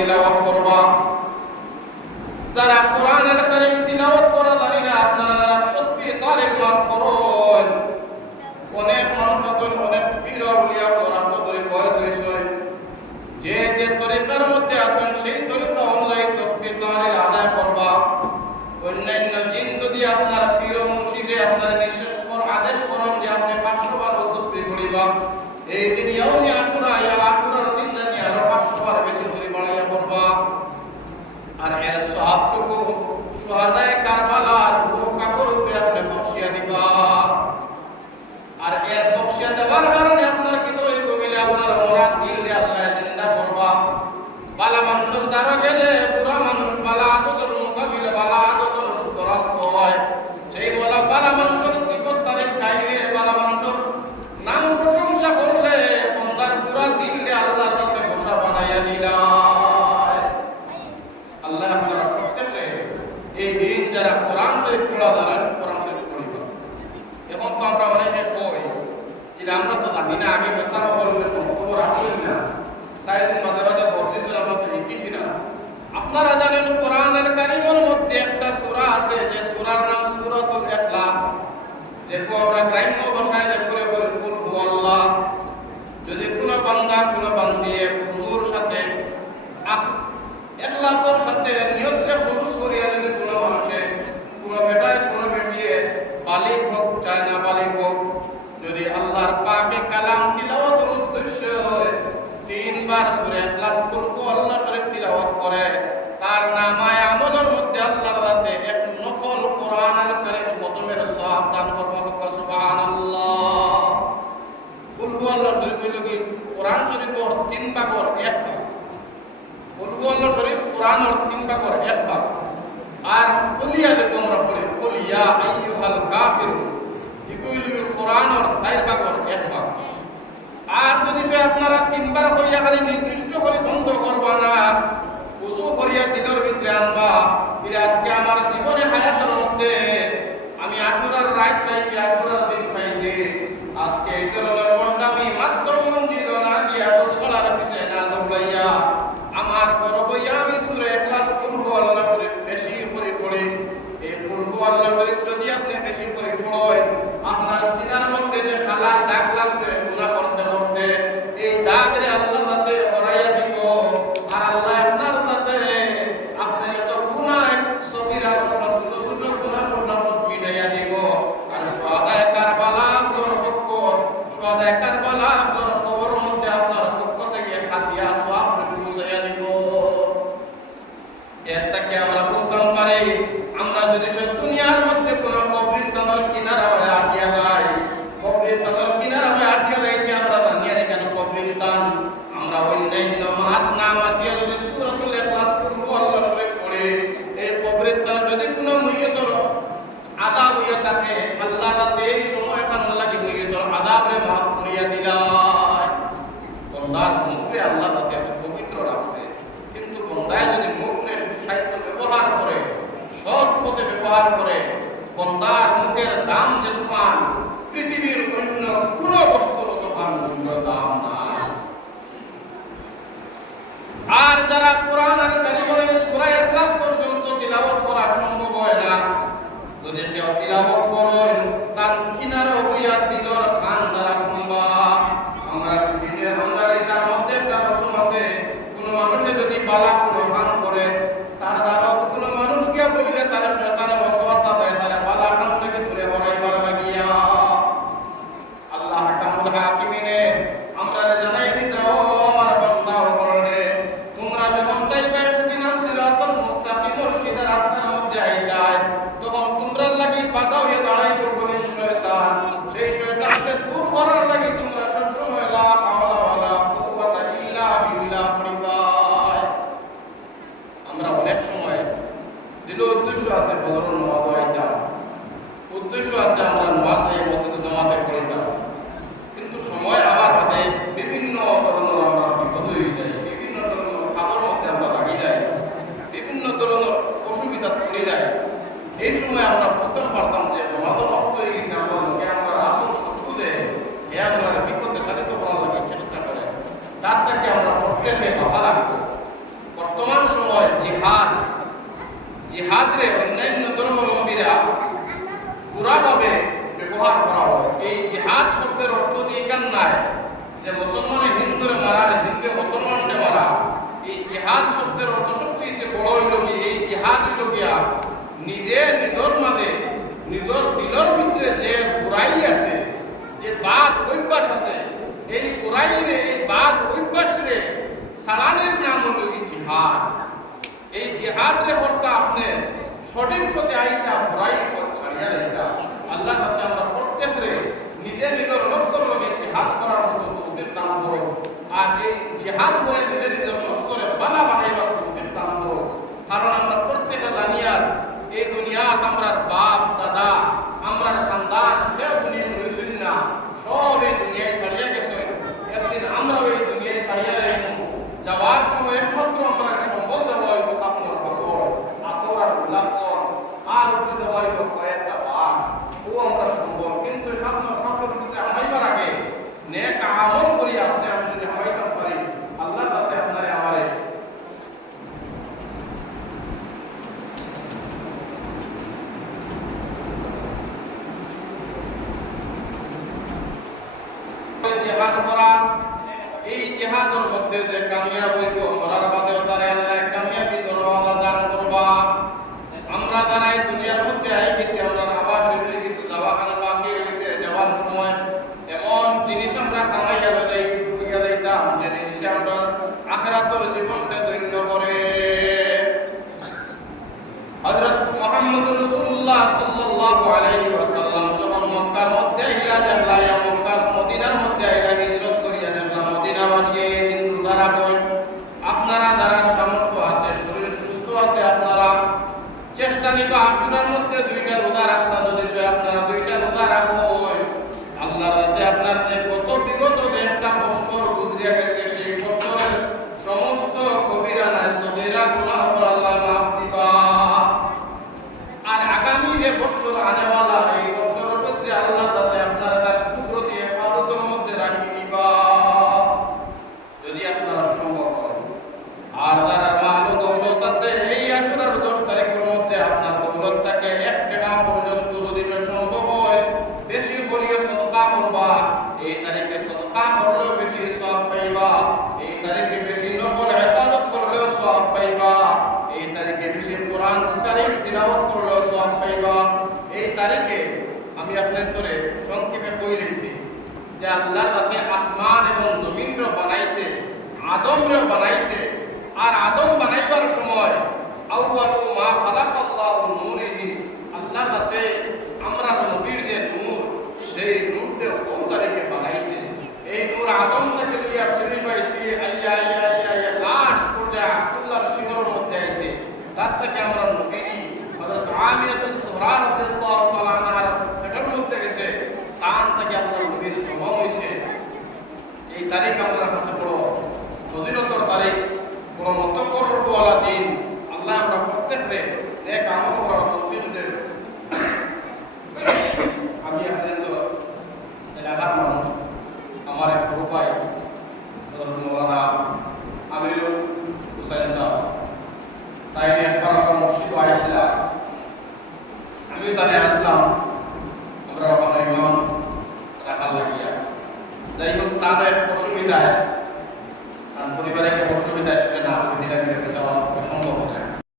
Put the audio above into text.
তিলাওয়াত করবা। যারা কোরআনের কারীম তিলাওয়াত করা জানি না, আপনারা যারা তাসবিহ মার করুন, অনেক মানুষ আছেন, অনেক পীর আউলিয়া কোরআন ধরে বয়স হইছে যে যে তরিকার মধ্যে আছেন, সেই তরিকা অনুযায়ী তাসবিহ তারিক আদায় করবা। অন্যান্য Porrada এখন তো আমরা অনেকে কই যে আমরা তো জানি না আমি বেসার বললে খবর আসেন না। সাইদিন মাঝে মাঝে বলতেছিল আমরা তো শিখেছি না। আপনারা জানেন, কোরআনের কারিমের মধ্যে একটা সূরা আছে, যে সুরার নাম সূরাতুল ইখলাস। দেখো আমরা গ্রাম্য ভাষায় যে করে বলি কুল হুয়াল্লাহ যদি কোনো বান্দা কোনো বান্দিয়ে হুজুর সাথে আখ- এখলাসের সাথে নিয়তে খুলুস করিয়া যদি কোনো মানুষে কোনো বেটায় কোনো বেটিয়ে বালিক হোক চায় না বালিক হোক যদি আল্লাহর পাকে কালাম তিলাওয়াতের উদ্দেশ্য হয় তিনবার সূরা করব আল্লাহ তিলাওয়াত করে। তার নামায় আমলের মধ্যে আল্লাহর রাতে এক নফল কোরআনের কারীম খতমের সওয়াব দান করব। সুবহানাল্লাহ। বলব আল্লাহ কি? কোরআন শরীফ তিন ভাগর এক ভাগ। বলব আল্লাহ শরীফ কোরআন ওর তিন ভাগর এক ভাগ। আর কলিয়া যে তোমরা পড়ে কলিয়া আইয়ুহাল কাফিরুন। এগুলি কোরআন ওর চার ভাগর আর যদি সে আপনারা তিনবার করিয়া খালি নির্দিষ্ট করে বন্ধ করবা না, উজু করিয়া দিনের ভিতরে আনবা। আজকে আমার জীবনে হায়াতের মধ্যে। আমি আসুরার রাইত পাইছি, আসুরার দিন পাইছি আজকে এই ধরনের বন্ডামি মাত্র মন্দির না গিয়া দোতলার পিছনে না দৌড়াইয়া আমার বড় বইয়া আমি সুরে এখলাস করব আল্লাহ শরীফ বেশি করে পড়ে এই করব আল্লাহ শরীফ যদি আপনি বেশি করে পড়েন আপনার সিনার মধ্যে যে খালা দাগ লাগছে গুনাহ করতে করতে এই দাগ রে আল্লাহ তাতে হরাইয়া দিব আর আল্লাহ আপনার তাতে আপনার যত গুনাহ সবিরা গুনাহ ছোট ছোট গুনাহ গুনাহ সব মিটাইয়া দিব আর সুহাদায়ে কারবালা আপনার হক সুহাদায়ে কারবালা আপনার কবর মধ্যে আপনার পক্ষ থেকে হাতিয়া সওয়াব পৌঁছাইয়া দিব এর থেকে আমরা বুঝতাম পারি আমরা যদি সে দুনিয়ার মধ্যে কোন কবরিস্তানের কিনারা হয়ে আটিয়া যাই কবরিস্তানের কিনারা হয়ে আটিয়া যাই কি আমরা জানিয়া নি কেন কবরিস্তান আমরা অন্যান্য মাত না মাতিয়া যদি সূরাতুল ইখলাস করব আল্লাহ শরীফ পড়ে এই কবরিস্তানে যদি কোনো মুইয়তর আযাব হইয়া থাকে আল্লাহ তাতে এই সময় খান লাগি মুইয়তর আযাবরে মাফ করিয়া দিলাই বন্দার মুখে আল্লাহ তাকে এত পবিত্র রাখছে কিন্তু বন্দায় যদি মুখে সুসাহিত্য ব্যবহার করে সৎ পথে ব্যবহার করে বন্দার মুখের দাম যে পান পৃথিবীর অন্য কোন বস্তুর দোকান মূল্য দাম নাই আর যারা কোরআন আর কালিমের সূরা ইখলাস পর্যন্ত তিলাওয়াত করা সম্ভব হয় না যদি কেউ তিলাওয়াত করেন তার কিনারে হইয়া দিলর খান দ্বারা সম্ভব আমরা দিনে আমরা এটার মধ্যে একটা রসম আছে কোন মানুষে যদি বালা কোনো খান করে তার দ্বারা কোন মানুষকে বলিলে তার শয়তানে ওয়াসওয়াসা দেয় তার বালা খান থেকে দূরে হরাইবার লাগিয়া আল্লাহ হাকামুল হাকিমিনে আমরা জানাই দিতে ও আমার বান্দা করলে তোমরা যখন চাইবে কিনা সিরাতাল মুস্তাকিমের সিধা রাস্তার মধ্যে আই যায় তখন তোমরা লাগি বাধা হয়ে দাঁড়াই বলেন শয়তান সেই শয়তানকে দূর করার লাগি তোমরা সবসময় লা হাওলা ওয়ালা কুওয়াতা ইল্লা বিল্লাহ পড়িবাই আমরা অনেক সময় দিল উদ্দেশ্য আছে বদরুল হইতাম উদ্দেশ্য আছে আমরা হয়ে মসজিদে জমাতে পড়িতাম কিন্তু সময় আবার হাতে বিভিন্ন ধরনের আমরা বিপদ হয়ে যাই বিভিন্ন ধরনের খাবার মধ্যে আমরা লাগি যাই বিভিন্ন ধরনের অসুবিধা চলে যায়। এই সময় আমরা বুঝতে পারতাম যে আমাদের রক্ত হয়ে গেছে, আমরা লোকে আমরা আসল শত্রু দেয় এ আমরা বিপদে সাধিত করার লাগে চেষ্টা করে। তার থেকে আমরা প্রত্যেকে বাসা রাখব জিহাদরে অন্যান্য ধর্মাবলম্বীরা পুরাভাবে ব্যবহার করা হয়। এই জিহাদ শব্দের অর্থ দিয়ে কান নাই যে মুসলমানে হিন্দুরে মারা হিন্দু মুসলমানরে মারা, এই জিহাদ শব্দের অর্থ সবচেয়ে বড় হইল কি? এই জিহাদ হইল গিয়া নিজে নিজর মাঝে নিজর দিলর ভিতরে যে বুড়াই আছে, যে বাদ অভ্যাস আছে, এই বুড়াই রে এই বাদ অভ্যাস রে সালানের নাম এই জিহাদ। এই জিহাদ রে করতে আপনি সঠিক হতে আইতা ভরাই ছাড়িয়া আইতা আল্লাহ আমরা প্রত্যেকরে নিজে নিজের নফসর লগে জিহাদ করার মতো তৌফিক দান করো আর এই জিহাদ করে নিজে নিজের নফসরে বানা বানাইবার তৌফিক দান করো কারণ আমরা প্রত্যেকে জানিয়ার এই দুনিয়াত আমরা বাপ দাদা আমরা খানদান কেউ দুনিয়া রয়েছেন না সব এই দুনিয়ায় ছাড়িয়া গেছে একদিন আমরাও এই দুনিয়ায় ছাড়িয়া যাইব যাওয়ার সময় একমাত্র আমরা সম্বল দেওয়া হইব কাপড় কাপড় আতর আর গোলাপ আর উপরে দেওয়া হইব কয়েকটা বাঘ ও আমরা সম্বল কিন্তু কাপড় কাপড় ভিতরে হামাইবার আগে নেক আমল করি আপনি আমি যদি হামাইতাম পারি আল্লাহ তাতে আপনারে আমারে জেহাদ করা এই জেহাদের মধ্যে যে কামিয়াব হইব মরার বাদে তারে আল্লাহ কামিয়াবি দরওয়াজা দান করবা আমরা যারা এই দুনিয়ার মধ্যে আই গেছি আমরা আবার শরীরে কিন্তু দাওয়াখানা বাকি রয়েছে যাওয়ার সময় এমন জিনিস আমরা কামাইয়া যাই কইয়া যাইতাম যে জিনিসে আমরা আখরাতর জীবনকে ধন্য করে হযরত মুহাম্মদ রাসূলুল্লাহ সাল্লাল্লাহু আলাইহি ওয়াসাল্লাম যখন মক্কার মধ্যে ইলা জাল্লায়া মক্কা মদিনার মধ্যে আইলা হিজরত করিয়া দেখলাম মদিনাবাসী দিন রোজা কই আপনারা যারা সামর্থ্য আছে, শরীর সুস্থ আছে, আপনারা চেষ্টা নিবা আশুরার মধ্যে দুইটা রোজা রাখতা আল্লাহ আপনার 给我打电话 আমি আপনার তোরে সংক্ষেপে কই রয়েছি যে আল্লাহ তাতে আসমান এবং জমিনরে বানাইছে আদমরে বানাইছে। আর আদম বানাইবার সময় আউয়ালু মা খালাকাল্লাহু নূরিহি আল্লাহ তাতে আমরা নবীর যে নূর, সেই নূরকে ও তারিখে বানাইছে। এই নূর আদম থেকে লইয়া শ্রেণি নবীর